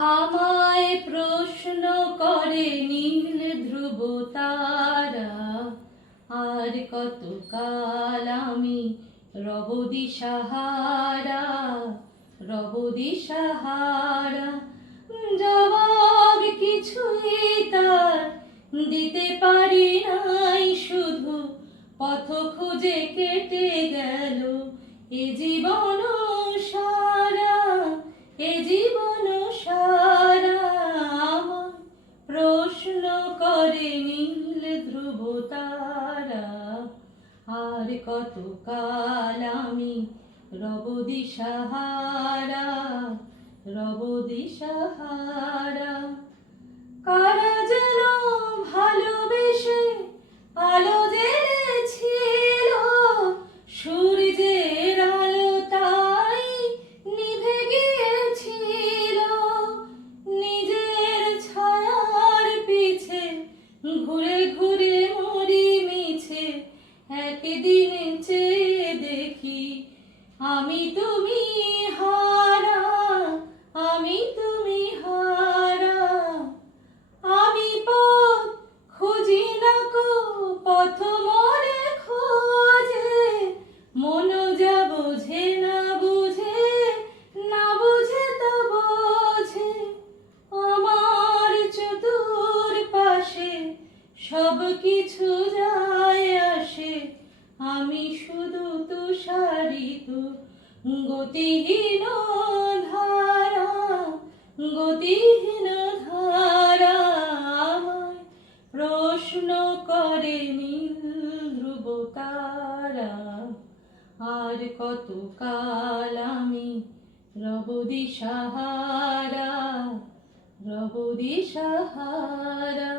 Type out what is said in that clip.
আমায় প্রশ্ন করে নীল ধ্রুব তারা, আর কতকাল আমি রব দিশাহারা, রব দিশাহারা। জবাব কিছুই তার দিতে পারি নাই, শুধু পথ খুঁজে কেটে গেল এ জীবন সারা, এ জীবন সারা। আমার প্রশ্ন করে নীল ধ্রুব তারা, আর কতকাল আমি রব দিশাহারা, রব দিশাহারা। কারা যেন ভালোবেসে আলো জ্বেলেছিল, সূর্যের আলো তাই নিভে গিয়েছিল। নিজের ছায়ার পিছে ঘুরে ঘুরে মরি মিছে, একদিন চেয়ে দেখি আমি তুমি হারা, আমি তুমি হারা। আমি পথ খুঁজি না কো পথ মনে খোঁজে, মন যা বোঝে না বুঝে, না বুঝে তো বোঝে। আমার চতুর পাশে সব কিছু যায় আসে, আমি শুধু তুষারিত গতিহীন ধারা, গতিহীন ধারা। আমায় প্রশ্ন করে নীল ধ্রুব তারা, আর কতকাল আমি রব দিশাহারা, রব দিশাহারা।